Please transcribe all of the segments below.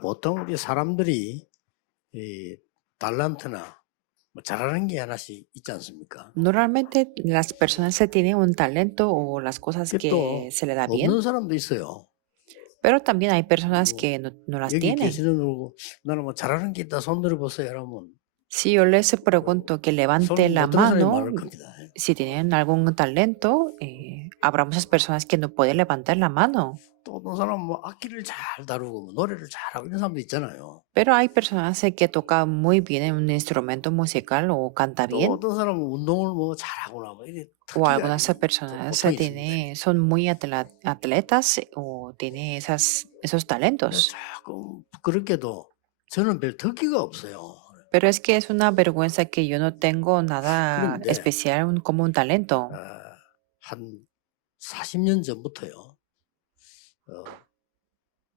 보통 우리 사람들이 이 달란트나 뭐 잘하는 게 하나씩 있지 않습니까? Normalmente las personas se tienen un talento o las cosas 그게 또 que se le da 없는 bien, 사람도 있어요. pero también hay personas 뭐 que no las 여기 tienen. 계시는 분고 나는 뭐 잘하는 게 있다 손 들어보세요. 이러면 Si yo les pregunto que levante 손 la 못 드는 사람이 mano, 많을 겁니다. si tienen algún talento, habrá muchas personas que no pueden levantar la mano. 또 어떤 사람 뭐 악기를 잘 다루고 뭐 노래를 잘하고 이런 사람도 있잖아요. Pero hay personas que tocan muy bien un instrumento musical o canta 또 bien. 어떤 사람은 운동을 뭐 잘하거나 뭐 이게 O 특기가 algunas 또 personas 보통 있습니다. son muy atletas o tienen esos 근데 talentos. 조금 부끄럽게도 저는 별 특기가 없어요. Pero es que es una vergüenza que yo no tengo nada 그런데 especial como un talento. 한 40년 전부터요.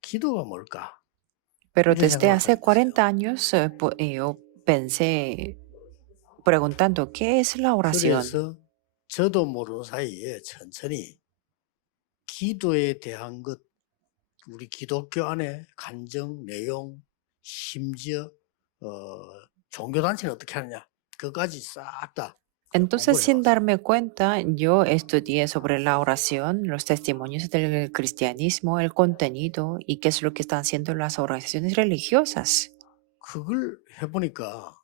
기도가 뭘까? Pero 이런 desde 생각을 hace 하게 됐어요. 40 años yo pensé preguntando, ¿qué es la oración? 그래서 저도 모르는 사이에 천천히 기도에 대한 것, 우리 기독교 안에 간증, 내용, 심지어 종교단체는 어떻게 하느냐, 그까지 싹 다 Entonces, 공부를 sin 해왔어요. darme cuenta, yo estudié sobre la oración, los testimonios del cristianismo, el contenido y qué es lo que están haciendo las organizaciones religiosas. 그걸 해보니까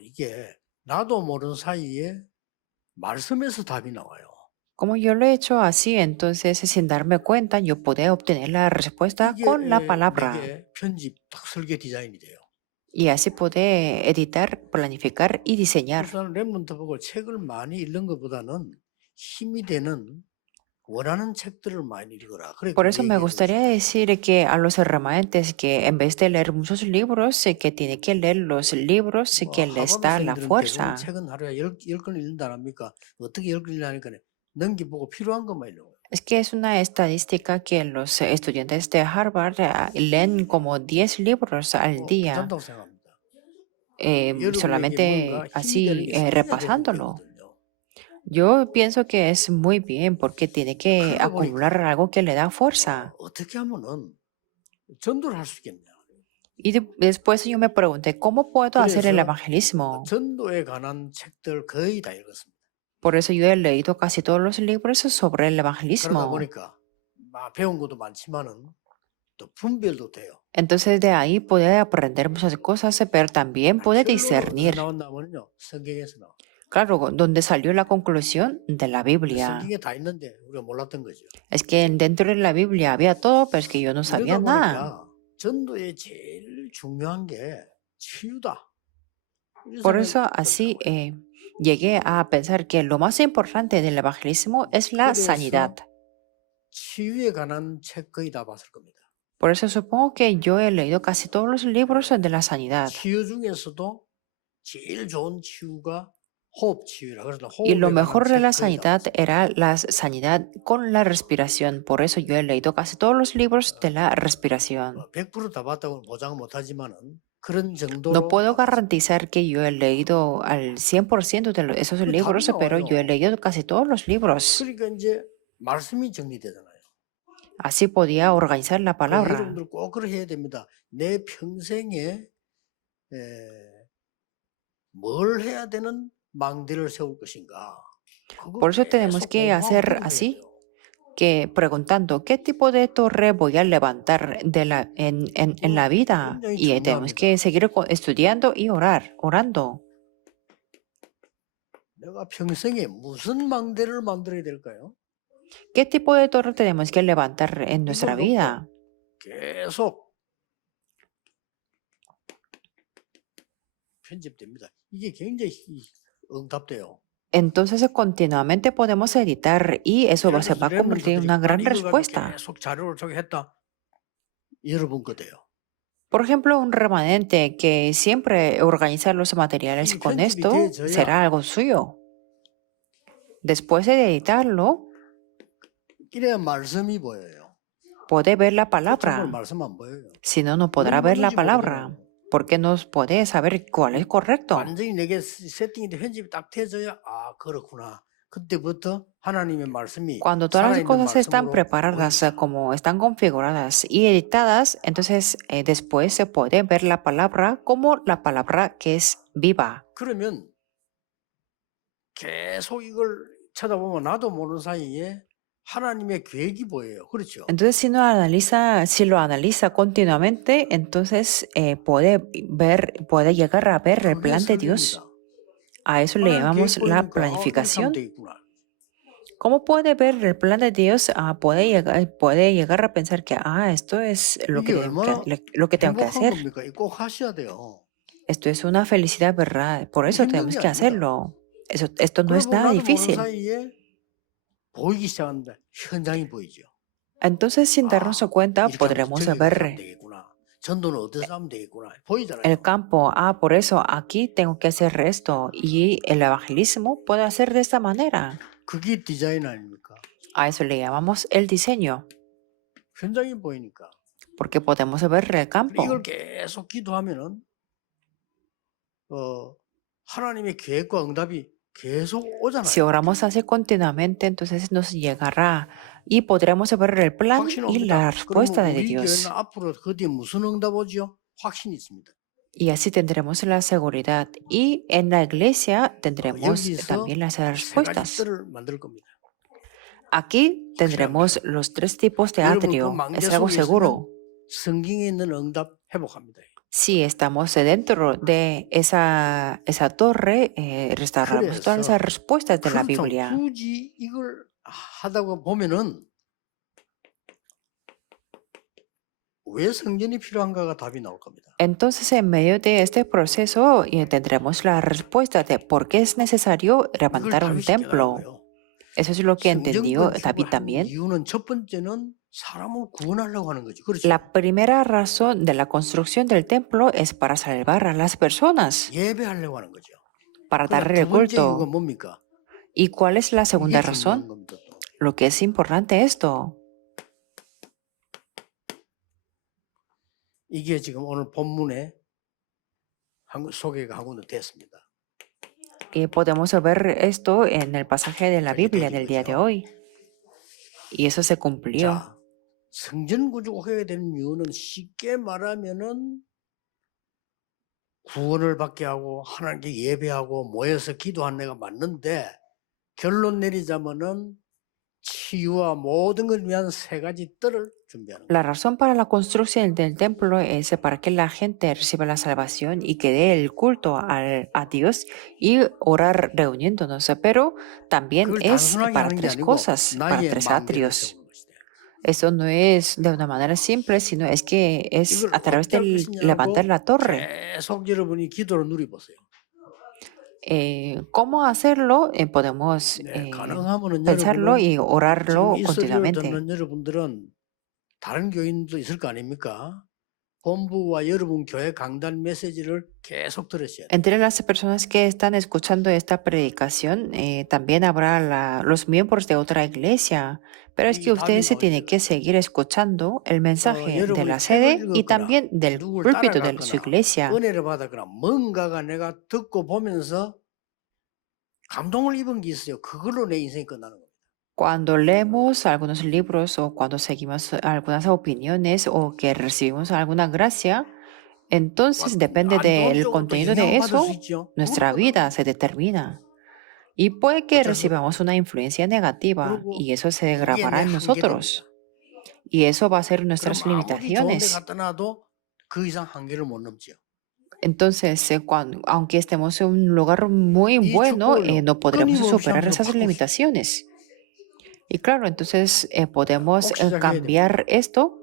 이게 나도 모르는 사이에 말씀에서 답이 나와요. Como yo lo he hecho así, entonces sin darme cuenta, yo pude obtener la respuesta 이게 con la palabra 내게 편집 딱 설계 디자인이 돼요. y así pude editar, planificar y diseñar. 그래서 나는 랩런트 보고 책을 많이 읽는 것보다는 힘이 되는 원하는 책들을 많이 읽어라. 그래 Por eso me 얘기해 주고 gustaría 싶어요. decir que a los remanentes que en vez de leer muchos libros, que tiene que leer los libros 뭐 que les da la 하버드생들은 대부분 fuerza. 책은 하루에 10권 읽는다 합니까? 어떻게 10권 읽냐니까 넘기보고 필요한 것만 읽어요. Es que es una estadística que los estudiantes de Harvard leen como 10 libros al día, 괜찮다고 생각합니다. 여러분에게 뭔가 solamente 힘이 되는 así 게 생겨야 되는 repasándolo. 거거든요. Yo pienso que es muy bien porque tiene que 그러다 acumular 보니까 algo que le da fuerza. 어떻게 하면은 전도를 할 수 있겠냐. Y después yo me pregunté, ¿cómo puedo hacer el 그래서 evangelismo? 전도에 관한 책들 거의 다 읽었습니다. Por eso yo he leído casi todos los libros sobre el 그러다 evangelismo. 보니까 배운 것도 많지만은 또 분별도 돼요. Entonces de ahí pude aprender muchas cosas, pero también pude 결론은 어디서 discernir. 나왔냐면요. 성경에서 나와. Claro, donde salió la conclusión de la Biblia. 성경에 다 있는데 우리가 몰랐던 거죠. Es que dentro de la Biblia había todo, pero es que yo no sabía 이러다 nada. 보니까 전도의 제일 중요한 게 치유다. 이런 Por 생각이 eso así 들더라고요. llegué a pensar que lo más importante del evangelismo es la sanidad. 그래서 치유에 관한 책 거의 다 봤을 겁니다. Por eso supongo que yo he leído casi todos los libros de la sanidad. 치유 중에서도 제일 좋은 치유가 호흡 치유라. 그래서 Y lo 호흡에 관한 mejor de 책 la 거의 다 sanidad 봤어요. era la sanidad con la respiración. Por eso yo he leído casi todos los libros de la respiración. 100%다 봤다고는 보장 못하지만은 그런 No 정도로 puedo 다 봤어요. garantizar que yo he leído al 100% de esos 그 답이 libros, pero yo he 나와요. leído casi todos los libros. 그러니까 이제 말씀이 정리되잖아요. Así podía organizar la palabra. 여러분들 꼭 그렇게 해야 됩니다. 내 평생에 뭘 해야 되는 망대를 세울 것인가. 그거 Por eso tenemos 계속 que 공부하고 hacer 해야 así, 돼요. que preguntando qué tipo de torre voy a levantar en la vida. 굉장히 Y tenemos que 중요합니다. seguir estudiando y orando. 내가 평생에 무슨 망대를 만들어야 될까요? ¿Qué tipo de torre tenemos que levantar en nuestra 이걸 vida? 놓고 계속 편집됩니다. 이게 굉장히 응답돼요. Entonces continuamente podemos editar y eso 예를 se 들어서 va a convertir en 랩런트들이 una gran 이걸 가지고 respuesta. 계속 자료를 조회했다. 여러분 거돼요. Por ejemplo, un remanente que siempre organiza los materiales 이게 con 편집이 esto 돼져야 será algo suyo. Después de editarlo, 이래야 말씀이 보여요. puede ver la 그렇다고 palabra. 말씀 안 보여요. Si no, no podrá ver la 뭔지 palabra. 모르잖아요. Porque no puede saber cuál es correcto. 완전히 내게 세팅이 돼 편집이 딱 돼져야 그렇구나. 그때부터 하나님의 말씀이 Cuando todas las 살아있는 cosas están 말씀으로 preparadas, 보이기 como están configuradas y editadas, entonces después se puede ver la palabra como la palabra que es viva. 그러면 계속 이걸 쳐다보면 나도 모르는 사이에 하나님의 계획이 보여요. 그렇죠? Entonces, si lo analiza continuamente, entonces puede llegar a ver el 그게 plan de 설계입니다. Dios. A eso le 하나님 계획 llamamos la 보이니까 이렇게 하면 planificación. 되겠구나. ¿Cómo puede ver el plan de Dios? Puede llegar a pensar que, esto es lo que 이게 tengo que, 얼마나 lo que tengo que 행복한 hacer. 겁니까? 이거 꼭 하셔야 돼요. Esto es una felicidad, ¿verdad? Por 이게 eso 힘든 tenemos 게 que 아닙니다. hacerlo. Esto no es 그러고 nada 나도 모르는 difícil. 사이에 보이기 시작한다. 현장이 보이죠. Entonces, sin darnos cuenta, 이렇게 하면 podremos 저기 가면 ver 되겠구나. 전도는 어디서 하면 되겠구나. 보이잖아요. el campo. Por eso aquí tengo que hacer esto. Y el evangelismo puedo hacer de esta manera. 그게 디자인 아닙니까? A eso le llamamos el diseño, 현장이 보이니까. porque podemos ver el campo. 이걸 계속 기도하면은 하나님의 계획과 응답이 계속 오잖아요. Si oramos así continuamente, entonces nos llegará y podremos ver el plan 확신 y 옵니다. la respuesta 그러면 de 우리 Dios. 교회는 앞으로 그 뒤에 무슨 응답 오죠? 확신이 있습니다. Y así tendremos la seguridad. Y en la iglesia tendremos 여기서 también las 세 가지 respuestas. 뜰을 만들 겁니다. Aquí tendremos los 3 tipos de 여러분 그 atrio. 망대 Es algo 속에 있으면 seguro. 성경에 있는 응답 회복합니다. Si estamos dentro de esa torre, restauramos todas 그래서 las respuestas de la 그렇죠. Biblia. 굳이 이걸 하다가 보면은 왜 성전이 필요한가가 답이 나올 겁니다. Entonces, en medio de este proceso, tendremos la respuesta de por qué es necesario 이걸 levantar un 다윗이 깨달은 templo. 거예요. Eso es lo que 성전 entendió 건축을 David 한 también. 이유는 첫 번째는 사람을 구원하려고 하는 거죠. 그렇죠? La primera razón de la construcción del templo es para salvar a las personas, 예배하려고 하는 거죠. para 그러나 darle el 두 번째 이유가 culto. 뭡니까? ¿Y cuál es la 이게 segunda 중요한 razón? 겁니다. 또. Lo que es importante esto. 이게 지금 오늘 본문에 소개가 하고는 됐습니다. Podemos ver esto en el pasaje de la 그렇게 Biblia 된 del día de 거죠. hoy. Y eso se cumplió. 자, 성전 구조가 해야 되는 이유는 쉽게 말하면은 구원을 받게 하고 하나님께 예배하고 모여서 기도하는 애가 맞는데 결론 내리자면은 치유와 모든 걸 위한 세 가지 뜰을 준비하는 거예요. La razón para la construcción del templo es para que la gente reciba la salvación y que dé el culto a Dios y orar reuniéndonos. Pero también 그걸 es 단순하게 para 하는 게 3 아니고 cosas, para 나의 3 망대를 atrios. 세우는 것이다. Eso no es de una manera simple, sino es que es 이걸 a través 어떻게 할 de levantar 것이냐고 la torre. 계속 여러분이 기도를 누려보세요. ¿Cómo hacerlo? Podemos 네, 가능하면은 pensarlo 여러분은 y orarlo 지금 이 소리를 continuamente. 듣는 여러분들은 다른 교인도 있을 거 아닙니까? 본부와 여러분 교회 강단 메시지를 계속 들으셔야 돼요. Entre las personas que están escuchando esta predicación, también habrá los miembros de otra iglesia, pero es que 이 ustedes se 답이 tienen 나오죠. que seguir escuchando el mensaje de 여러분이 la 책을 sede y 읽었거나 también del 누구를 púlpito de su 따라갔거나 iglesia. 은혜를 받았거나 뭔가가 내가 듣고 보면서 감동을 입은 게 있어요. 그걸로 내 인생이 끝나는 겁니다. Cuando leemos algunos libros o cuando seguimos algunas opiniones o que recibimos alguna gracia, entonces depende 안 좋은 del 쪽으로 또 contenido de 영향받을 수 eso, 있죠. nuestra vida se determina. Y puede que 어쩔 수 recibamos una influencia negativa 그리고 y eso se 그게 내 grabará en 한계됩니다. nosotros. Y eso va a ser nuestras 그럼 아무리 좋은 데 limitaciones. 갖다 놔도 그 이상 한계를 못 넘죠. Entonces, aunque estemos en un lugar muy 이 bueno, 축복을요 no podremos 끊임없이 superar 하면서 esas 바꾸십시오. limitaciones. Y claro, entonces podemos 꼭 시작해야 됩니다. cambiar esto.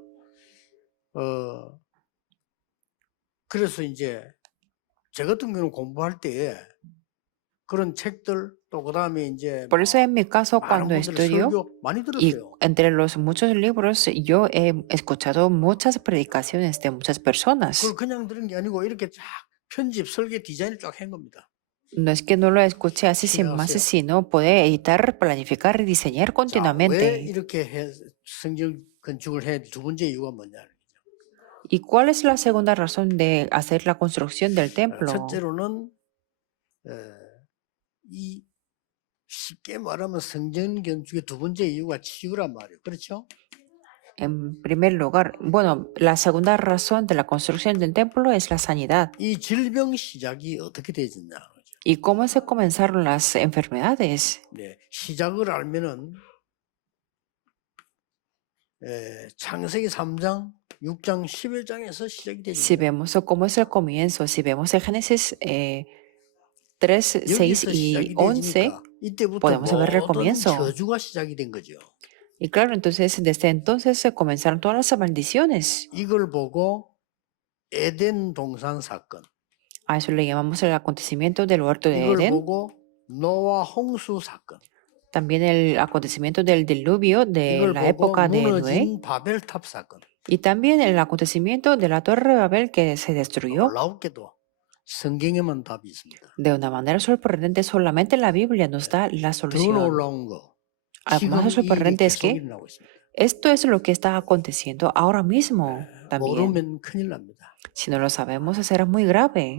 그래서 이제 제 같은 경우는 공부할 때 그런 책들 또 그다음에 이제 Por eso en mi caso, 많은 cuando 분들의 estudio 설교 많이 y 들었어요. entre los muchos libros, yo he escuchado muchas predicaciones de muchas 그걸 personas. 그냥 들은 게 아니고 이렇게 쫙 편집, 설계, 디자인을 쫙 한 겁니다. No es que no lo escuche así sin más, 생각하세요. sino puede editar, planificar y diseñar 자, 왜 continuamente. 이렇게 성전 건축을 해? 두 번째 이유가 뭐냐? ¿Y cuál es la segunda razón de hacer la construcción del templo? 첫째로는 이 쉽게 말하면 성전 건축의 두 번째 이유가 치유란 말이에요. 그렇죠? En primer lugar, bueno, la segunda razón de la construcción del templo es la sanidad. 이 질병 시작이 어떻게 되었냐. ¿Y cómo se comenzaron las enfermedades? 네, 시작을 알면은 창세기 3장, 6장, 11장에서 시작이 Si 되죠. vemos cómo es el comienzo, si vemos en Génesis 3, 6 여기서 y 시작이 11, 되니까 이때부터 podemos ver el 모든 comienzo. 저주가 시작이 된 거죠. Y claro, entonces desde entonces se comenzaron todas las maldiciones. 이걸 보고 에덴 동산 사건, A eso le llamamos el acontecimiento del huerto de 이걸 Edén, 보고 노아 홍수 사건, también el acontecimiento del diluvio de 이걸 la 보고 época de Noé, 무너진 바벨탑 사건. y también el acontecimiento de la torre de Babel que se destruyó. 놀랍게도 성경에만 답이 있습니다. De una manera sorprendente, solamente la Biblia nos da la 더 solución. 놀라운 거, Algo 지금 más 이게 sorprendente es 계속 que 일어나고 있습니다. esto es lo que está aconteciendo ahora mismo también. 모르면 큰일 납니다. Si no lo sabemos, será muy grave.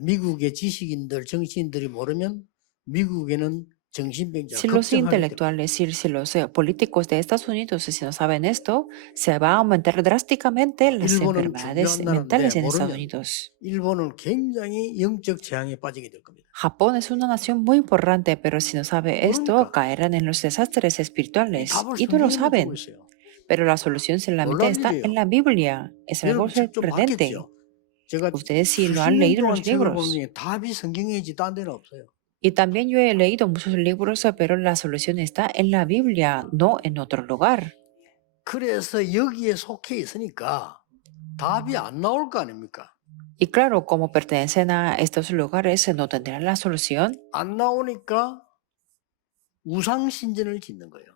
미국의 지식인들, 정치인들이 모르면 미국에는 정신병자 Si los 걱정하기 때문에 intelectuales y si los políticos de Estados Unidos, si no saben esto, se va a aumentar drásticamente las 일본은 enfermedades 중요한 mentales 나라인데 en Estados 모르면 Unidos. 일본은 굉장히 영적 재앙에 빠지게 될 겁니다. Japón es una nación muy importante, pero si no sabe esto, 그러니까 caerán en los desastres espirituales 답을 y no lo 성경에 saben. 주고 있어요. Pero la solución solamente 놀랄 está 일이에요. en la Biblia. Es algo 여러분 책좀 sorprendente. 봤겠죠. 제가 Ustedes si lo 수십 han 년 leído en 동안 los 책을 libros. 보니 답이 성경이지 딴 데는 없어요. Y también yo he leído muchos libros, pero la solución está en la Biblia, no en otro lugar. 그래서 여기에 속해 있으니까 답이 안 나올 거 아닙니까? Y claro, como pertenecen a estos lugares, no tendrán la solución. 안 나오니까 우상 신전을 짓는 거예요.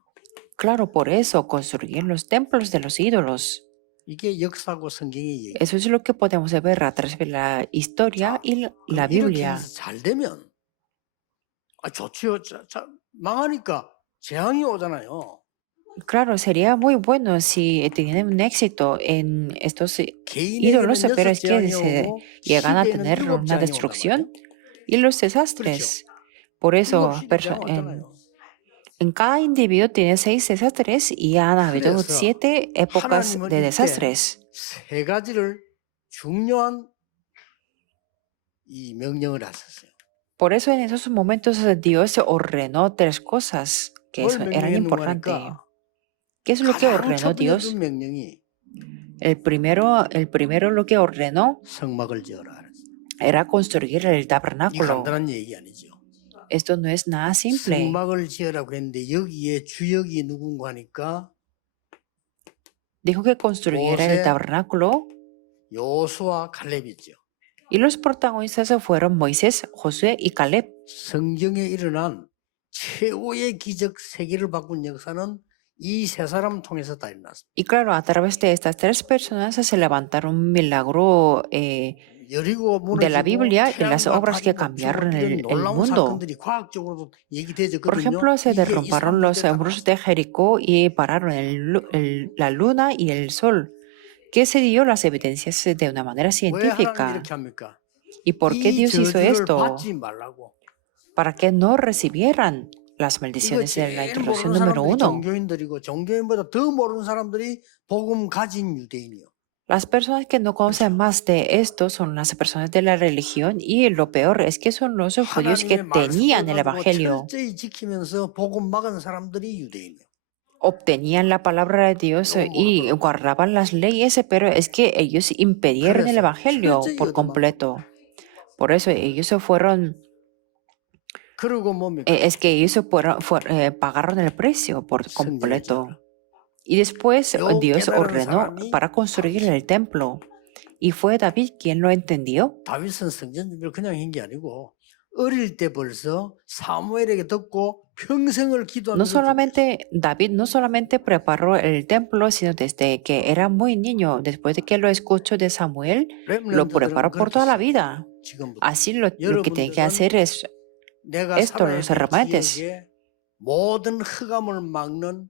Claro, por eso construyen los templos de los ídolos. 이게 역사고 성경의 얘기. Eso es lo que podemos ver a través de la historia y la 그럼 이렇게 Biblia. 해서 잘 되면 좋지요. 망하니까 재앙이 오잖아요. Claro, sería muy bueno si tienen un éxito en estos 개인에게는 ídolos, pero es que 6재앙이 se 오고 llegan a 시대에는 tener 7재앙이 una 온단 말이에요. destrucción y los desastres. Por eso, 7시대 재앙 왔잖아요. en cada individuo tiene 6 desastres y han habido 그래서 7 épocas 하나님은 de 이때 desastres. 세 가지를 중요한 이 명령을 하셨어요. Por eso en esos momentos Dios ordenó 3 cosas que 뭘 eran 명령했는가 importantes. 하니까 ¿Qué es lo que 가장 ordenó 첫 번째 Dios? 준 명령이 El primero lo que ordenó 성막을 지어라. era construir el 이 tabernáculo. 간단한 얘기 아니죠. Esto no es nada simple. 성막을 지으라고 했는데 여기에 주역이 누군가 하니까 Dijo que construyera el 모세, tabernáculo 여호수아, 칼렙이죠. y los protagonistas fueron Moisés, Josué y Caleb. 성경에 일어난 최고의 기적 세계를 바꾼 역사는 이 세 사람 통해서 다 일어났습니다. Y claro, a través de estas 3 personas se levantaron un milagro 여리고 de la 무너지고 Biblia y las 태양과 obras que 파도가 cambiaron 이런 el 놀라운 mundo. 사건들이 과학적으로도 Por 얘기되거든요. ejemplo, se 이게 derrumbaron los 이스라엘 muros de Jericó y pararon la luna y el sol, que se dio las evidencias de una manera 왜 하나님 científica. 이렇게 합니까? ¿Y por qué 이 Dios hizo 저주를 esto? 받지 말라고. Para que no recibieran las 이거 maldiciones de la 제일 introducción 모르는 número 사람들이 1. 종교인들이고 종교인보다 더 모르는 사람들이 복음 가진 유대인이요. Las personas que no conocen más de esto son las personas de la religión y lo peor es que son los judíos que 하나님의 말씀을 tenían el 가지고 evangelio, 철저히 지키면서 복음 막은 사람들이 유대인이요. obtenían la palabra de Dios y guardaban las leyes, pero es que ellos impidieron el 그래서 evangelio 철저히 por 얻어맞고. completo. Por eso ellos se fueron, 그리고 뭡니까? es que ellos pagaron el precio por completo. Y después 요 Dios 깨달은 ordenó 사람이 para construir el templo. Y fue David quien lo entendió. 다윗은 성전 준비를 그냥 한 게 아니고 어릴 때 벌써 사무엘에게 듣고 평생을 No 기도하면서 solamente David no solamente preparó el templo, sino desde que era muy niño, después de que lo escuchó de Samuel, lo preparó por toda la vida. 지금부터 Así lo que tiene que hacer es 내가 esto, 살아야 los 될 remanentes. 지역에 모든 흑암을 막는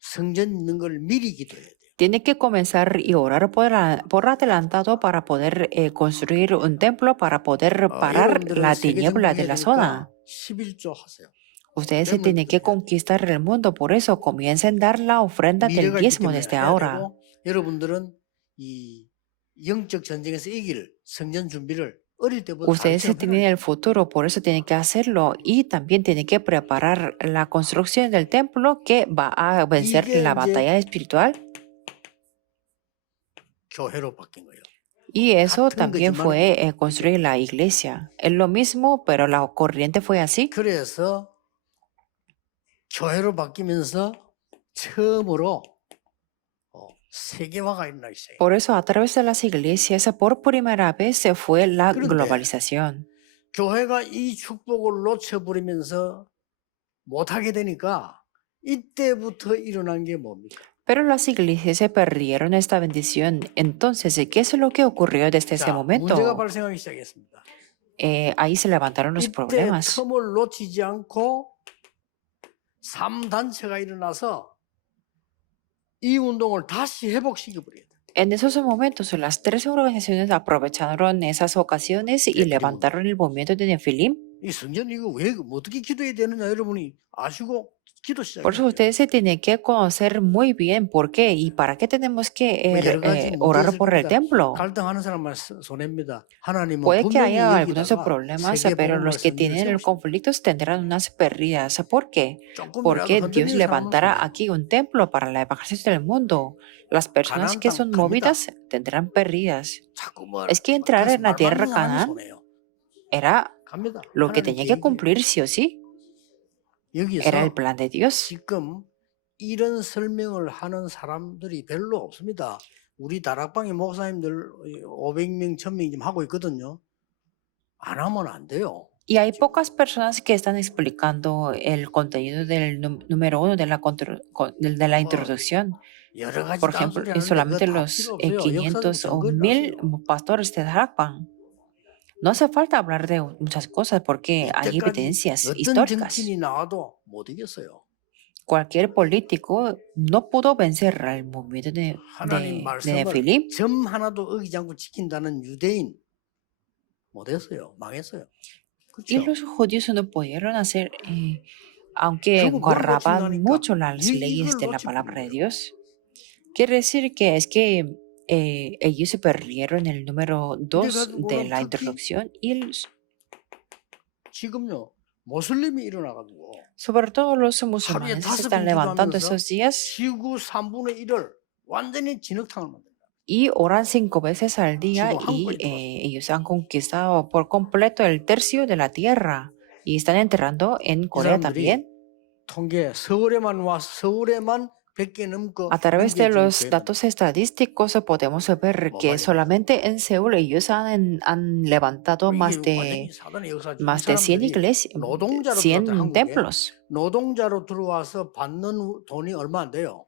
성전 있는 걸 미리 기도해야 돼요. Tiene que comenzar y orar por adelantado para poder construir un templo, para poder parar 여러분들은 la 세계 tiniebla de 정복해야 la 되니까 zona. 11조 하세요. Ustedes se 뱀을 tienen que 뜯어야 돼. conquistar el mundo, por eso comiencen a dar la ofrenda del 미래가 있기 diezmo 때문에 desde 해야 ahora. 되고 여러분들은 이 영적 전쟁에서 이길 성전 준비를 어릴 때부터 Ustedes se 알처럼 tienen 해놔야 el 돼요. futuro, por eso tienen que hacerlo y también tienen que preparar la construcción del templo que va a vencer 이게 la 이제 batalla espiritual. 교회로 바뀐 거예요. Y eso 같은 también 거지만 fue construir la iglesia. Es lo mismo, pero la corriente fue así. 그래서 교회로 바뀌면서 처음으로 세계화가 일어나기 시작해요. Por eso, a través de las iglesias, por primera vez se fue la 그런데 globalización. 교회가 이 축복을 놓쳐버리면서 못하게 되니까 이때부터 일어난 게 뭡니까? Pero las iglesias se perdieron esta bendición. Entonces, ¿qué es lo que ocurrió desde ese 자, 문제가 momento? 발생하기 시작했습니다. Ahí se levantaron los 이때 problemas. 틈을 놓치지 않고 3단체가 일어나서 이 운동을 다시 회복시켜버려야 돼. En esos momentos, las tres organizaciones aprovecharon esas ocasiones y Nefilim. levantaron el movimiento de Nefilim. 이 성전 이거 왜 어떻게 기도해야 되느냐 여러분이 아시고 기도 Por eso 시작해야 돼요. ustedes se tienen que conocer muy bien por qué y para qué tenemos que 뭐 여러 가지 문제 orar 있을 por el 겁니다. templo. 갈등하는 사람만 손해입니다. 하나님은 Puede que 분명히 haya algunos 여기다가 problemas, 세계 pero 복음화 los que 성전을 tienen el 세우십니다. conflicto tendrán unas pérdidas. ¿Por qué? 조금이라도 Porque Dios 흔들리는 사람은 levantará 손해예요. aquí un templo para la evangelización del mundo. Las personas 가나안 que 땅 son 갑니다. movidas tendrán pérdidas. 자꾸 뭐 Es que entrar en la 말 tierra 맞는 사람이 Canaán 손해요. era 갑니다. lo que 하나님 tenía que 계획이에요. cumplir sí o sí. Era el 여기서 plan de Dios. 지금 이런 설명을 하는 사람들이 별로 없습니다. 우리 다락방의 목사님들 500명, 1000명 지금 하고 있거든요. 안 하면 안 돼요. Y hay pocas personas que están explicando el contenido del número uno de de la 뭐 introducción. 여러 가지 Por ejemplo, 딴소리 하는데 그거 solamente 다 los 필요 없어요. 500 역사적 o 근거를 1000 나서요. pastores de Darakban. No hace falta hablar de muchas cosas porque hay 이때까지 evidencias 어떤 históricas. 정치인이 나와도 못 이겼어요. Cualquier político no pudo vencer al movimiento 하나님 de 말씀을 Nefilim. 점 하나도 어기지 않고 지킨다는 유대인 못했어요. 망했어요. Y 그렇죠? los judíos no pudieron hacer, aunque 결국 뭘 guardaban 놓친다니까 mucho las leyes 이걸 de la palabra de 놓쳐버린 거예요. Dios. Quiere decir que es que ellos se perdieron el número 2 de 그래가지고는 la 특히 introducción y 지금요 모슬림이 일어나가지고 sobre todo los 하루에 musulmanes se 5번 están levantando 기도하면서 esos días 지구 3분의 1을 완전히 진흙탕을 만든다. y oran 5 veces al día 지구 y 한국까지 들어왔어요. ellos han conquistado por completo el tercio de la tierra y están enterrando en 이 Corea 사람들이 también. 통계 서울에만 와서 서울에만 100개 넘고 A través de 넘게 지금 los 교회가 datos estadísticos podemos ver que 모발이에요. solamente en Seúl ellos han levantado 이게 más 완전히 사단의 역사죠. 이 de 100 사람들이 iglesias, 노동자로 들어왔대 100 한국에. templos. 노동자로 들어와서 받는 돈이 얼마 안 돼요.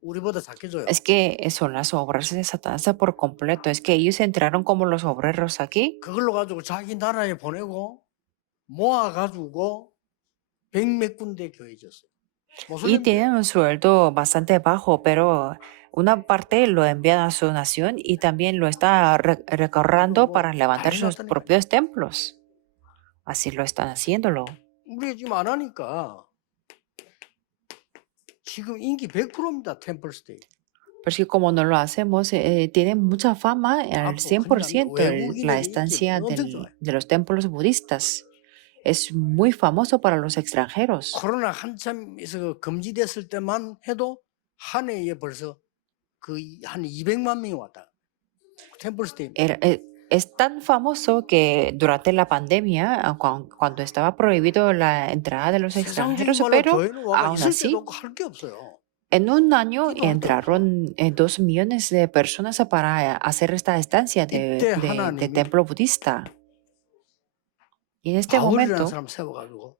우리보다 작게 줘요. Es que son las obras de Satanás por completo. Es que ellos entraron como los obreros aquí 그걸로 가지고 자기 나라에 보내고 모아가지고 100몇 군데 교회 줬어요. y 모슬림들. tienen un sueldo bastante bajo, pero una parte lo envían a su nación y también lo está recorriendo 뭐 para levantar 난리 sus 났다니까요. propios templos. Así lo están haciéndolo. 우리가 지금 안 하니까 지금 인기 100%입니다. 템플스테이. Pero es que como no lo hacemos, tiene mucha fama al 앞으로 큰일 납니다. 100% la 외국인에게 인기 estancia 엄청 좋아요. de los templos budistas. Es muy famoso para los extranjeros. 코로나 한참에서 그 금지됐을 때만 해도 한 해에 벌써 그 한 200만 명이 왔다. 템플스테이. Es tan famoso que durante la pandemia, cuando estaba prohibido la entrada de los 세상적인 extranjeros, 말로 pero 교회는 와가 aún 있을 así, 때도 없고 할 게 없어요. en un año 기도할 게 없어. entraron 2 millones de personas para hacer esta estancia 이때 de 하나님이 templo budista. Y en este 바울이라는 momento, 사람 세워가지고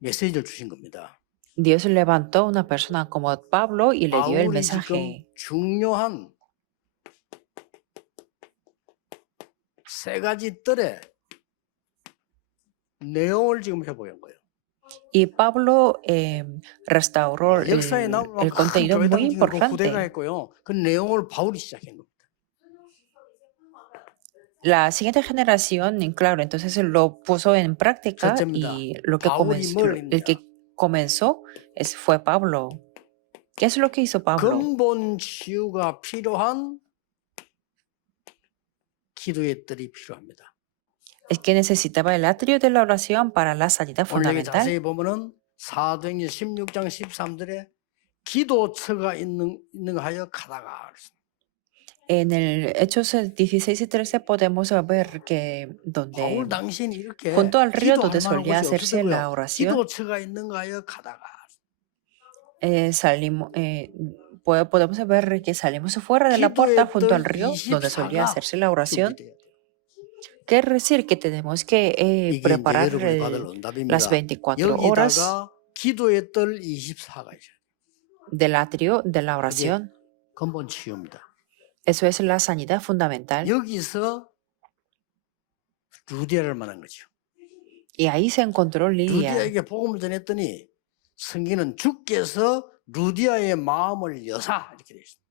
메시지를 주신 겁니다. Dios levantó una persona como Pablo y le dio el 바울이 지금 mensaje. 중요한 세 가지 뜰의 내용을 지금 해보인 거예요. Y Pablo restauró 역사에 나오면 el 큰 contenido muy 교회당 지금 그 후대가 importante. 했고요. 그 내용을 바울이 시작한 겁니다. La siguiente generación, y claro, entonces lo puso en práctica 첫째입니다. y lo que 바울이 뭘 el 했냐? que comenzó fue Pablo. ¿Qué es lo que hizo Pablo? 근본 치유가 필요한 기도의 뜰이 필요합니다. Es que necesitaba el atrio de la oración para la sanidad 오늘 여기 fundamental. 자세히 보면은 사도행전 16장 13절에 기도처가 있는 하여 가다가 그랬습니다. En el Hechos 16 y 13 podemos ver que 바울 donde 당시에는 이렇게 junto al río donde 기도할 만한 solía 곳이 hacerse 없었던 la 거예요. oración, 기도처가 있는가 하여 가다가 salimos, podemos ver que salimos fuera de la puerta 기도의 junto al 뜰 río donde solía 24가 hacerse la oración. 준비돼야 돼요. Quiere decir que tenemos que 이게 이제 preparar 여러분이 받을 las 응답입니다. 24 horas 여기다가 기도의 뜰 24가 있어요. del atrio de la 그게 oración. 근본 치유입니다. Eso es la sanidad fundamental. 여기서 루디아를 만난 거죠. Y ahí se encontró Lidia. 루디아에게 복음을 전했더니 성경은 주께서 루디아의 마음을 여사 이렇게 되어 있습니다.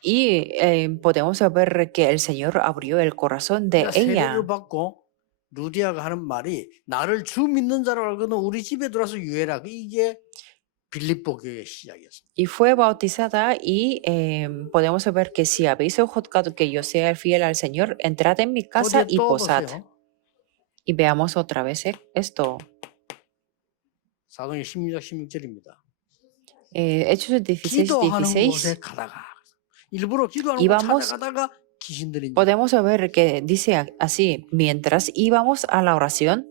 Y podemos ver que el Señor abrió el corazón de 그러니까 ella. 세례를 받고 루디아가 하는 말이 나를 주 믿는 자로 알거든 우리 집에 들어와서 유해라. 이게 빌립보 교회의 시작이었습니다. Y fue bautizada y podemos ver que si habéis juzgado que yo sea fiel al Señor, entrad en mi casa 어디에 y 또 posad. 보세요. Y veamos otra vez esto. 사도행 16장 16절입니다. Hechos 16, 기도하는 16. 곳에 가다가 일부러 기도하는 곳 íbamos, 찾아가다가 귀신들이 podemos ver que dice así, mientras íbamos a la oración,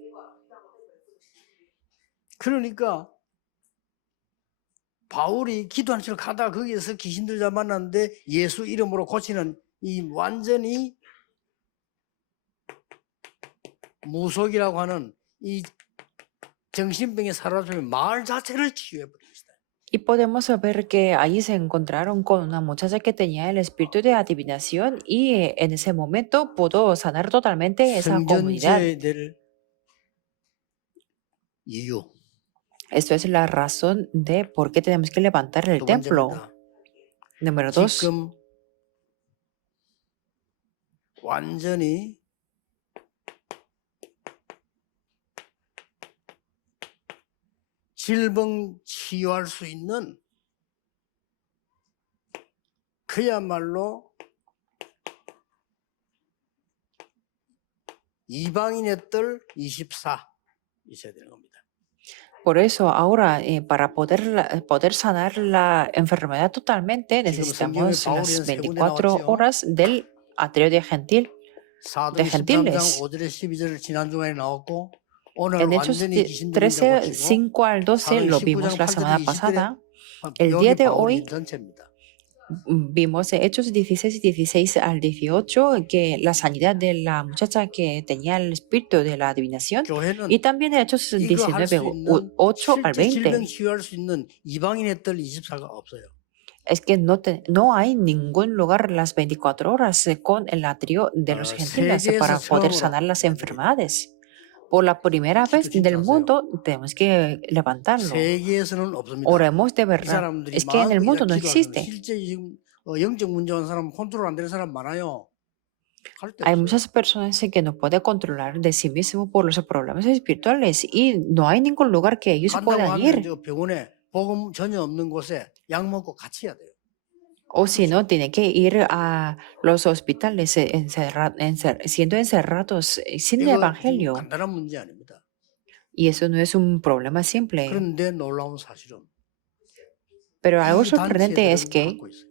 그러니까 바울이 기도하는 곳을 가다가 거기에서 귀신들 만났는데 예수 이름으로 고치는 이 완전히 무속이라고 하는 이 정신병에 사로잡힌 마을 자체를 치유해버립니다. y podemos ver que ahí se encontraron con una muchacha que tenía el espíritu de adivinación y en ese momento pudo sanar totalmente esa comunidad. 성전지어야 될 이유. Esto es la razón de por qué tenemos que levantar el 두 templo. 번째입니다. Número 2. 지금 완전히 질병 치유할 수 있는 그야말로 이방인의 뜰 24 있어야 되는 겁니다. Por eso ahora para poder sanar la enfermedad totalmente 지금 성경에 necesitamos las 바울이는 세 군데 24 나왔죠. horas del atrio de gentil. 사도행 13장 gentiles. 5절에 12절 지난 주간에 나왔고 오늘 En Hechos 완전히 귀신들 13, 5 al 12 lo vimos la semana pasada. El día de hoy 전체입니다. vimos en Hechos 16, 16 al 18 que la sanidad de la muchacha que tenía el espíritu de la adivinación 교회는 y también en Hechos 이거 할 수 19, 있는 8 al 실제 질병 20. 치유할 수 있는 이방인의 뜰 24가 없어요. Es que no hay ningún lugar las 24 horas con el atrio de los gentiles 세계에서 para poder 처음으로 sanar las enfermedades. Por la primera vez 진짜 del 하세요. mundo tenemos que levantarlo. 세계에서는 없습니다. Oremos de 이 verdad. 사람들이 Es que en el mundo no 기도하는 existe. 실제 지금 영적 문제 온 사람 컨트롤 안 되는 사람 많아요. 할 데 Hay 없어요. muchas personas que no pueden controlar de sí mismo por los problemas espirituales y no hay ningún lugar que ellos 간다고 puedan 하면 ir. 저 병원에 복음 전혀 없는 곳에 약 먹고 같이 해야 돼요. O si no, tienen que ir a los hospitales siendo encerrados sin 이거 지금 evangelio. 간단한 문제 아닙니다. Y eso no es un problema simple. 그런데 놀라운 사실은 Pero algo 이 sorprendente es 단체들은 que 갖고 있어요.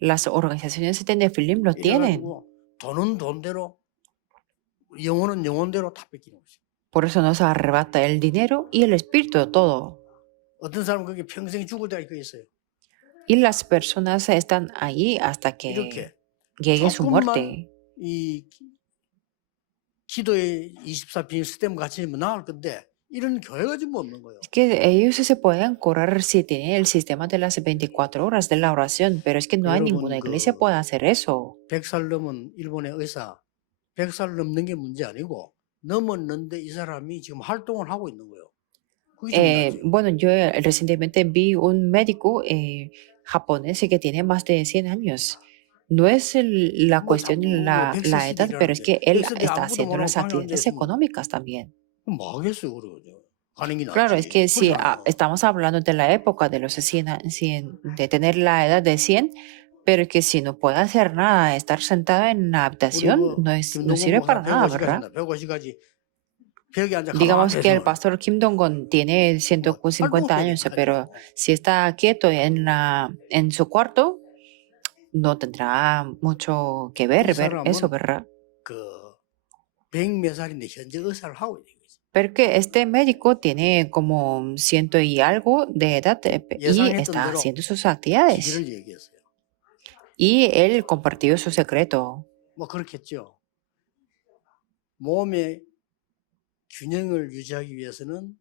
las organizaciones de Nefilim lo tienen. 이래가지고 돈은 돈대로 영혼은 영혼대로 다 뺏기는 거죠. Por eso nos arrebata el dinero y el espíritu, todo. 어떤 사람은 그게 평생 죽을 때가 있어요. Y las personas están ahí hasta que 이렇게 llegue su 조금만 muerte. 이 기도의 24 비밀 시스템 같이 하면 나을 건데 이런 교회가 지금 없는 거예요. Es que ellos se pueden curar si tienen el sistema de las 24 horas de la oración, pero es que no hay 여러분, ninguna iglesia que pueda hacer eso. 100살 넘은 일본의 의사 100살 넘는 게 문제 아니고 넘었는데 이 사람이 지금 활동을 하고 있는 거예요. 그게 중요하죠. Bueno, yo recientemente vi un médico japonés que tiene más de 100 años No es la 뭐 cuestión 자꾸 la 백세 edad, pero es 시대라는데 que él 백세 때 está 아무것도 haciendo 모르고 las 방에 앉아 actividades 있으면 económicas también. 뭐 하겠어요, 그러죠. 가는 게 Claro, es 낫지. que si 그렇지 않아요. estamos hablando de la época de los 100, de tener la edad de 100, pero que si no puede hacer nada, estar sentado en la 우리 habitación, 그 no 김동건 sirve 목사 para nada, 150까지 ¿verdad? 한다. 150까지 벽에 앉아 Digamos 가만히 que el 있으면 pastor Kim Dong-gon tiene 뭐 150 활동해야 돼, años, 가야죠. pero si está quieto en su cuarto, no tendrá mucho que 이 ver eso, 사람은 ¿verdad? 그 100몇 살인데 현재 의사를 하고 있는 거죠. Pero que este médico tiene como 100 y algo de edad y 예상했던 está 대로 haciendo sus actividades. 기를 얘기했어요. Y él compartió su secreto. 뭐 그렇겠죠. 몸의 균형을 유지하기 위해서는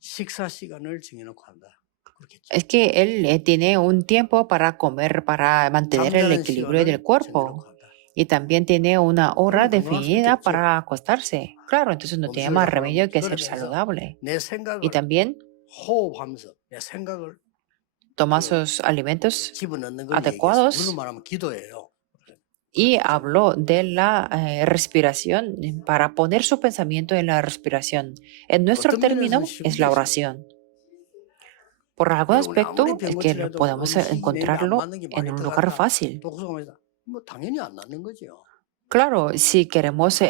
식사 시간을 정해놓고 한다. 그렇겠죠. Es que él tiene un tiempo para comer, para mantener el 잠자는 equilibrio del 시간을 cuerpo. 정해놓고 한다. Y también tiene una hora 그럼 건강할 수 definida 있겠죠. para acostarse. Claro, entonces no tiene 음식을 más 잘 remedio 먹으면 que ser 그러면서 saludable. 내 Y 생각을 también 호흡하면서 내 생각을 toma 그 sus alimentos 집어넣는 걸 얘기했어요. 우리로 adecuados 말하면 기도예요. y 그렇겠죠. habló de la respiración para poner su pensamiento en la respiración. En nuestro 어떤 면에서는 término 쉬운 es 게 la 있어요. oración. Por algún 여러분이 aspecto 아무리 es que lo 병고치라도 podemos 음식이 매일 안 encontrarlo 맞는 게 en 많이 un lugar 들어간다. fácil. 독소가 뭐 당연히 안 낫는 거죠. Claro, si queremos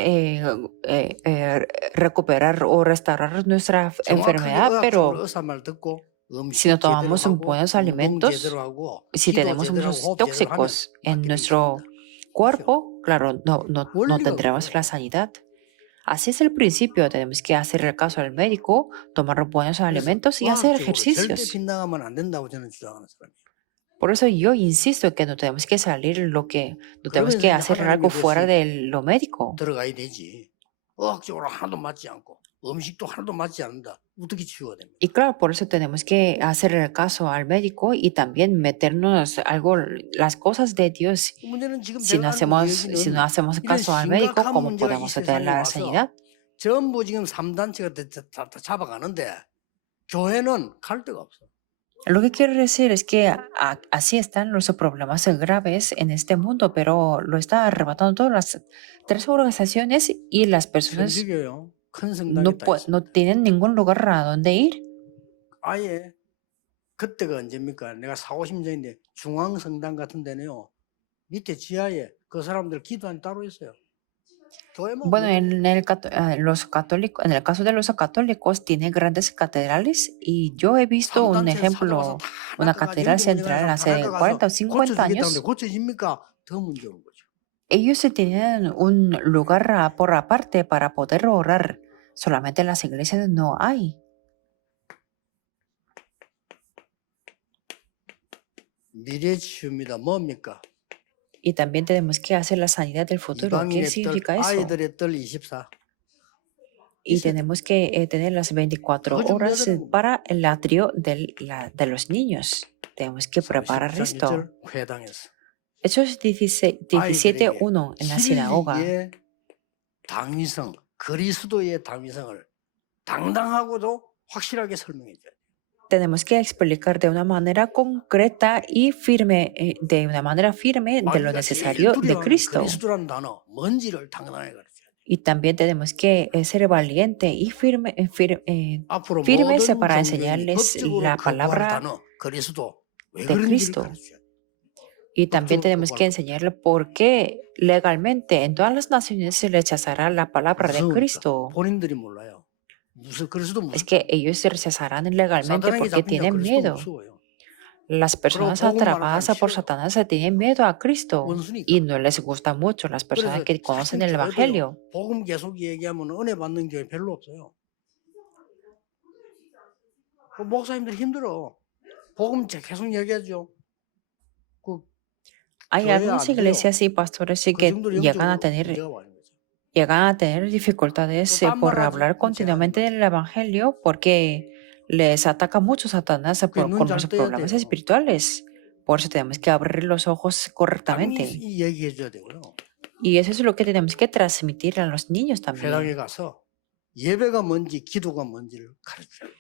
recuperar o restaurar nuestra 정확하게 enfermedad, 의학적으로 pero 의사 말 듣고 si no 음식 제대로 tomamos 하고 buenos 운동 alimentos, 제대로 하고 si 기도 tenemos 제대로 하고 muchos 호흡 제대로 하면 tóxicos en 맞게 돼 nuestro 있습니다. 그렇죠? cuerpo, claro, no 원리가 tendremos 그래요. la sanidad. Así es el principio, tenemos que hacer el caso al médico, tomar buenos 그래서 alimentos y hacer 의학적으로 절대 ejercicios. 빗나가면 안 된다고 저는 주장하는 사람이에요. Por eso yo insisto que no tenemos que salir no tenemos 그러면서 que 이제 hacer 하나님에 algo fuera 대해서 de lo médico. 들어가야 되지. 의학적으로 하나도 맞지 않고 음식도 하나도 맞지 않는다. 어떻게 치유가 됩니까? Y claro, por eso tenemos que hacer el caso al médico y también meternos las cosas de Dios. 문제는 지금 Si 제가 no 하는 hacemos 얘기는 caso 이런 al médico, 심각한 ¿cómo 문제가 이 podemos tener 세상에 la 와서 sanidad? 전부 지금 3단체가 다 잡아가는데 교회는 갈 데가 없어. Lo que quiero decir es que así están los problemas graves en este mundo, pero lo está arrebatando todas las tres organizaciones y las personas 천주교요. 큰 성당에 다 있습니다. no tienen ningún lugar a donde ir. 아예 그때가 언제입니까? 내가 40, 50년인데 중앙성당 같은 데는요. 밑에 지하에 그 사람들 기도한 따로 있어요. 교회만 Bueno, 없는 los católicos, en el caso de los católicos, tiene grandes catedrales y yo he visto un 3단체 찾아와서 ejemplo, 다 una 낚아가지고 catedral 영적 문제가 central 있는 hace 사람 다 40 o 낚아가서 50 고쳐주겠다는데 años. 고쳐집니까? 더 문제 오는 거죠. Ellos tienen un lugar por aparte para poder orar. Solamente en las iglesias no hay. 미래 치유입니다. 뭡니까? Y también tenemos que hacer la sanidad del futuro. ¿Qué 이방인의 뜰, significa eso? 아이들의 뜰 24. Y 있어야 tenemos que tener las 24 그거 horas 준비해야 되는 겁니다. para el atrio de los niños. Tenemos que preparar 33장 esto. 1절 회당에서 Hechos 17:1 en la sinagoga. 진리의 당위성, 그리스도의 당위성을 당당하고도 확실하게 설명해 줘야 돼요. Tenemos que explicar de una manera concreta y firme, de una manera firme de lo 마귀가 제일 necesario de 두려워하는 Cristo. 그리스도라는 단어 뭔지를 당당하게 가르쳐야 돼요. Y también tenemos que ser valiente y 앞으로 firmes 모든 para 종교인이 enseñarles 법적으로 la 거부할 palabra 단어 그리스도 왜 de 그런지를 Cristo. 가르쳐야 돼요. Y también 법적으로 tenemos que 거부할 enseñarle por qué legalmente en todas las naciones se rechazará la palabra de 무서우니까 Cristo. 본인들이 몰라요. 그리스도 Es 무서워. que ellos se rechazarán legalmente 사단에게 porque 잡힌 자 tienen 그리스도 miedo. 무서워요. Las personas 복음 말하는 atrapadas 사람 por 싫어요. Satanás se tienen miedo a Cristo 원수니까. y no les gusta mucho las personas 그래서 que conocen 사실 el 교회도요. Evangelio. 복음 계속 얘기하면 은혜 받는 교회 별로 없어요. 목사님들 힘들어. 복음 계속 얘기하죠. 그 Hay 교회 안 algunas 돼요. iglesias y pastores sí 그 que 정도로 llegan a 영적으로 tener 문제가 많은 거죠. dificultades 또 딴 por 말 hablar 하지 continuamente 제한하는 del Evangelio porque les ataca mucho Satanás 거죠. con 눈 los 잘 떠야 problemas 돼요. espirituales. Por eso tenemos que abrir los ojos correctamente. 당연히 얘기해 줘야 되고요. Y eso es lo que tenemos que transmitir a los niños 회당에 también. 가서 예배가 뭔지 기도가 뭔지를 가르쳐요.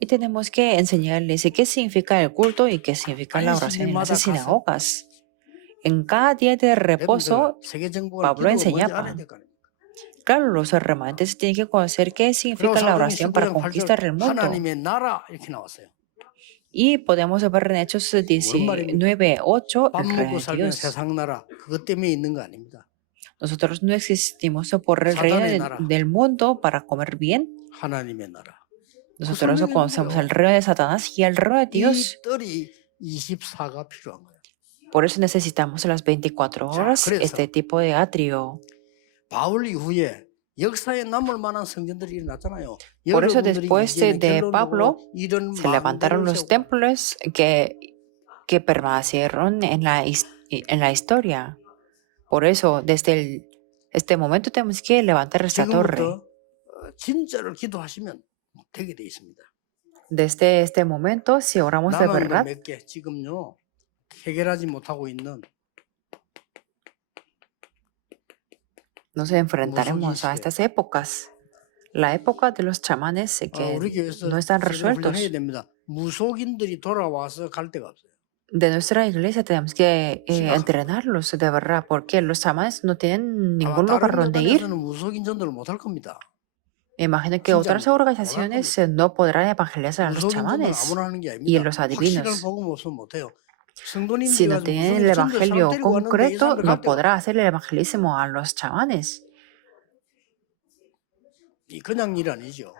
Y tenemos que enseñarles qué significa el culto y qué significa la oración en las 안식일마다 가서 sinagogas. en cada día de 여러분들 reposo, 세계 정복을 Pablo 기도가 뭔지 알아야 enseñaba. 될 거 아닙니까? Claro, los remanentes tienen que conocer qué 그리고 significa la 사도행전 oración para 19장 8절 conquistar el mundo. 하나님의 나라 이렇게 나왔어요. Y podemos ver en Hechos 무슨 말입니까? 19:8 밥 el rey 먹고 de 살면 Dios. 세상 나라 그것 때문에 있는 거 아닙니다. Nosotros no existimos por el 사탄의 reino 나라. del mundo para comer bien. 하나님의 나라. Nosotros 설명해 conocemos 준 el 거예요. reino de Satanás y el reino de 이 Dios. 뜰이 24가 필요한 거예요. Por eso necesitamos las 24 horas 그래서 este tipo de atrio. 바울 이후에 역사에 남을 만한 성전들이 일어났잖아요. Por eso 여러분들이 después 이제는 de 결론적으로 Pablo 이런 se levantaron 망대를 los 세우고 templos que permanecieron en la historia. Por eso, desde este momento tenemos que levantar esta torre. 지금부터 진짜를 기도하시면 되게 돼 있습니다. Desde este momento, si oramos de 남은 verdad, 몇 개 지금요 해결하지 못하고 있는 nos enfrentaremos a 시대. estas épocas. La época de los chamanes que 우리 교회에서 no están 세금 resueltos. 훈련해야 됩니다. 무속인들이 돌아와서 갈 데가 없어요. De nuestra iglesia tenemos que 심각합니다. entrenarlos de verdad, porque los chamanes no tienen 아마 ningún lugar 다른 donde ir. 교단에서는 무속인 전도를 못할 겁니다. Me imagino que 진짜 otras organizaciones no podrán evangelizar a los 무속인 전도는 chamanes 아무나 하는 게 y 아닙니다. los 확실한 adivinos. 복음 없으면 못해요. Si 성도님들이 no 가서 tienen 무속인 el 전도 사람 evangelio 데리고 왔는데 이 concreto, 사람들 갈 no 데가 podrá hacer el evangelismo a los chamanes. 이 그냥 일 아니죠.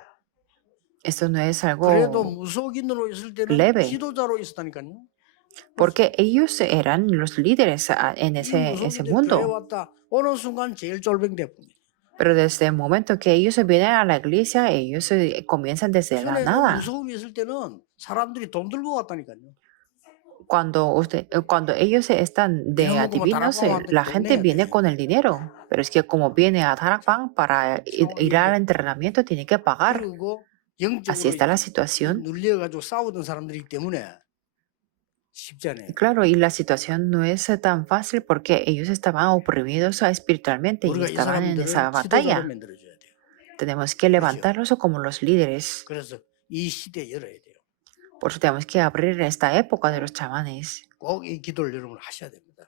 Esto no es 그래도 algo 무속인으로 있을 때는 leve. 지도자로 있었다니까요. porque ellos eran los líderes en 이 ese 무속인들이 교회 mundo. 왔다 어느 순간 제일 쫄병대뿐이에요. Pero desde el momento que ellos vienen a la iglesia, ellos comienzan desde la 전에 그 nada. 무속인이 있을 때는 사람들이 돈 들고 왔다니까요. Cuando ellos están de Digamos, como adivinos, Tarapán la antes gente tenía, viene tenía. con el dinero. Pero es que como viene a Tarapán para ir al entrenamiento, tiene que pagar. 그리고 Así 영적으로 está la situación. 눌려가지고 싸우던 사람들이기 때문에 쉽지 않아요. Claro, y la situación no es tan fácil porque ellos estaban oprimidos espiritualmente y 우리가 이 estaban en 사람들을 esa 지도자로 batalla. 만들어줘야 돼요. Tenemos que levantarlos como los líderes. 그래서 이 시대에 열어야 돼요. Por eso tenemos que abrir esta época de los chamanes. 꼭 이 기도를 여러분 하셔야 됩니다.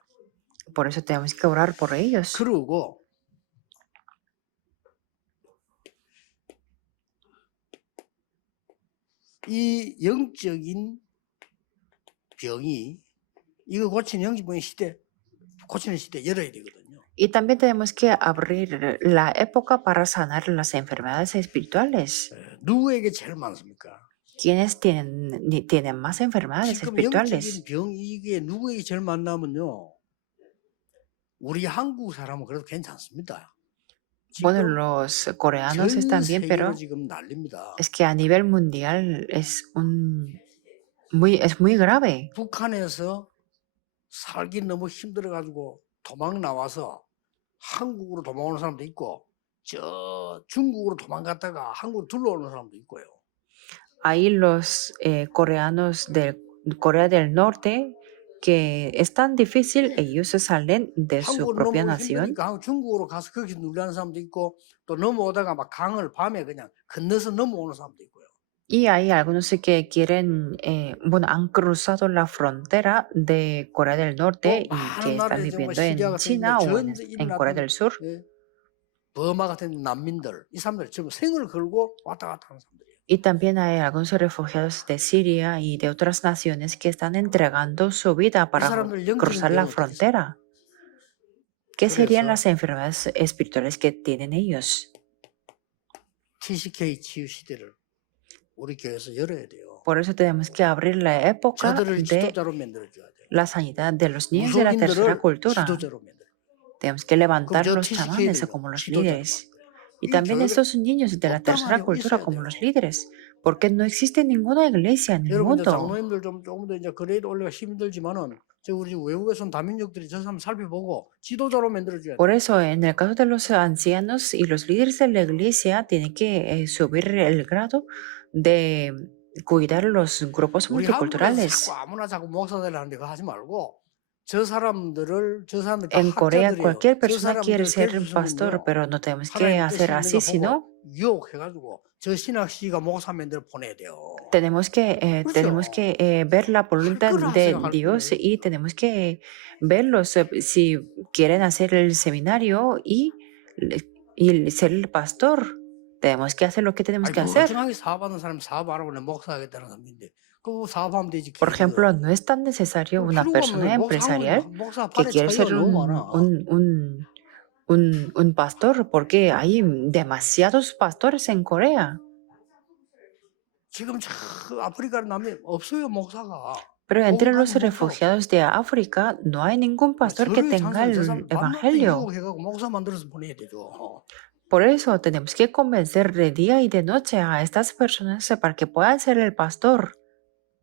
Por eso tenemos que orar por ellos. 그리고 이 영적인 병이 이거 고치는 영적인 시대, 고치는 시대 열어야 되거든요. Y también tenemos que abrir la época para sanar las enfermedades espirituales. 누구에게 제일 많습니까? ¿Quiénes tienen más enfermedades 지금 espirituales? 영적인 병 이게 누구에게 제일 많냐면요. 우리 한국 사람은 그래도 괜찮습니다. Bueno, 지금 los coreanos 전 están bien, pero 세계로 지금 난립니다. es que a nivel mundial es muy grave. 북한에서 살기 너무 힘들어가지고 도망 나와서 한국으로 도망오는 사람도 있고 저 중국으로 도망갔다가 한국으로 들러오는 사람도 있고요. Ahí los coreanos de Corea del Norte, que es tan difícil, ellos se salen de su 한국으로 propia 넘어오기 nación. 힘드니까 중국으로 가서 거기서 눌리는 사람도 있고 또 넘어오다가 막 강을 밤에 그냥 건너서 넘어오는 사람도 있고요. Y hay algunos que quieren, bueno, han cruzado la frontera de Corea del Norte y que 많은 están 나라에 정말 viviendo 시리아 en 같은 China o 전쟁 en Corea del Sur. 예, 버마 같은 난민들 이 사람들 전부 생을 걸고 왔다 갔다 하는 사람들이에요. Y también hay algunos refugiados de Siria y de otras naciones que están entregando su vida 이 para 사람들 영적인 cruzar 병은 la 어떻게 있어요? frontera. ¿Qué serían 그래서 las enfermedades espirituales que tienen ellos? TCK 치유 시대를 우리 교회에서 열어야 돼요. Por eso tenemos que abrir la época 저들을 de 지도자로 만들어줘야 돼요. la sanidad de los niños de la tercera 무속인들을 cultura. 지도자로 만들어요. Tenemos que levantar 저 los TCK chamanes 들요, como los 지도자로 líderes. 만들어요. Y 이 también 교회가 estos niños de la 없단 tercera 말이에요. cultura 있어야 como 돼요. los líderes. Porque no existe ninguna iglesia en el 여러분 이제 mundo. 장로님들 좀 조금 더 이제 그레이드 올려가 힘들지만은 저 우리 외국에서 온 다민족들이 저 사람 살펴보고 지도자로 만들어줘야 돼요. Por eso, en el caso de los ancianos y los líderes de la iglesia, tienen que subir el grado de cuidar los grupos 우리 한국에서 multiculturales. 자꾸 아무나 자꾸 목사 되라는데 그거 하지 말고 저 사람들 En Corea, 학자들이에요. cualquier 저 persona quiere 사람들 ser un pastor, 대부분은요 pero no tenemos que 하나님 뜻이 hacer 있는 así, 거 sino 보고 유혹해가지고 저 신학 시가 목사님들 보내야 돼요. Tenemos 그렇죠. que ver la voluntad 걸 de 하세요, 할 Dios 걸. y tenemos que verlos si quieren hacer el seminario y ser el pastor. Tenemos que hacer lo que tenemos 아니 que hacer. 멀쩡하게 사업하는 사람 사업하라고 내 목사하겠다는 사람인데 그거 사업하면 되지. Por ejemplo, 기껏. no es tan necesario 그 una 필요가 persona 없는 empresarial 목사 que 발에 quiere 차이가 ser 너무 많아. un pastor, porque hay demasiados pastores en Corea. 지금 저 아프리카 남에 없어요 목사가. Pero entre 복음 los 가진 목사가 없어. refugiados de África no hay ningún pastor que 저를 tenga 찬성해. 저 el 사람 밤낮 evangelio. 유혹해가고 목사 만들어서 보내야 되죠. Por eso tenemos que convencer de día y de noche a estas personas para que puedan ser el pastor.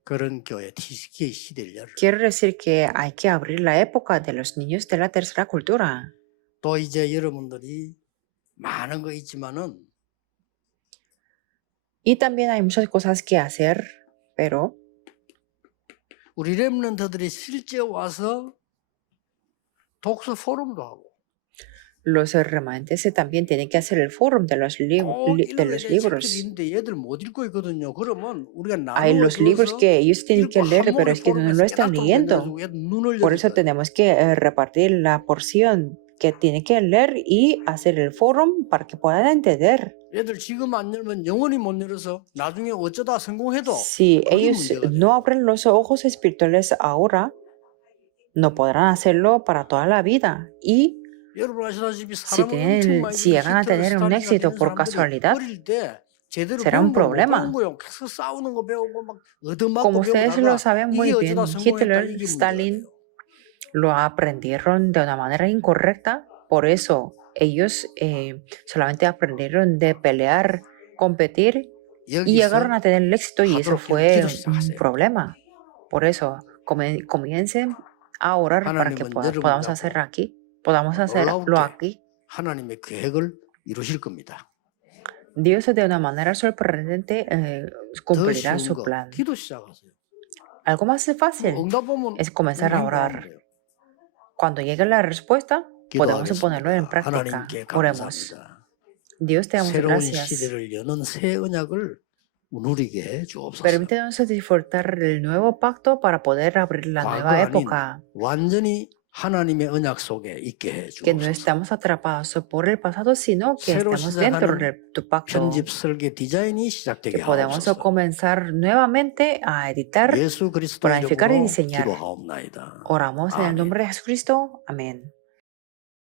그런 교회 TCK 시대를 열. Quiere decir que hay que abrir la época de los niños de la tercera cultura. 또 이제 여러분들이 많은 거 있지만은 Y también hay muchas cosas que hacer, pero 우리 렘넌트들이 실제 와서 독서 포럼도 하고 los remanentes también tienen que hacer el foro de los, 꼭 de 읽어야 los 될 책들이 libros. 있는데 얘들 못 읽고 있거든요. 그러면 우리가 Hay los libros 나누어줘서 que ellos tienen que 읽고 leer, 한 pero 목에 es que no 포럼에서 lo están 깨닫도록 leyendo. 해가지고 얘들 눈을 Por eso 열어줘야 돼. tenemos que repartir la porción que tiene que leer y hacer el foro para que puedan entender. 얘들 지금 안 열면 영원히 못 열어서 나중에 어쩌다 성공해도 Si 그게 ellos 문제가 돼요. no abren los ojos espirituales ahora, no podrán hacerlo para toda la vida. Y 여러분 아시다시피 si, 사람은 엄청 많이 si llegan a 히틀러, tener un 스탈린 éxito 같은 por 사람들이 casualidad, 어릴 때 제대로 será un 배운 걸 못 배운 problema. 거예요. 계속 싸우는 거 배우고 막 얻어맞고 Como ustedes lo 배우다가 saben muy 이게 bien, 어쩌다 성공했다 Hitler, 이게 문제가 Stalin 돼요. lo aprendieron de una manera incorrecta, por eso ellos solamente aprendieron de pelear, competir y llegaron 여기서 a tener el éxito y eso 하도록 fue 기도 un 시작하세요. problema. Por eso comiencen a orar para que 하나님은 podamos 여러분들하고 hacer aquí, podamos hacerlo 놀랍게 aquí. 하나님의 계획을 이루실 겁니다. Dios de una manera sorprendente 더 cumplirá 쉬운 su 거 plan. 기도 시작하세요. Algo más fácil 응답 보면 es comenzar a 우리 orar. 행복하면 돼요. Cuando llegue la respuesta, podemos ponerlo en 기도하겠습니다. práctica. 하나님께 Oremos. 감사합니다. Dios, te damos 새로운 gracias. 시대를 여는 새 언약을 누리게 해 주옵소서. Permítanos disfrutar del nuevo pacto para poder abrir la 과거 nueva 아닌 época. 완전히 하나님의 언약 속에 있게 해 Que no 주옵소서. estamos atrapados por el pasado, sino que 새로 estamos dentro 시작하는 de tu pacto. 편집 설계 디자인이 시작되게 Que podemos 하옵소서. comenzar nuevamente a editar, 예수 그리스도 planificar y 이름으로 diseñar. 기도하옵나이다. Oramos en el 아멘. nombre de Jesucristo. Amén.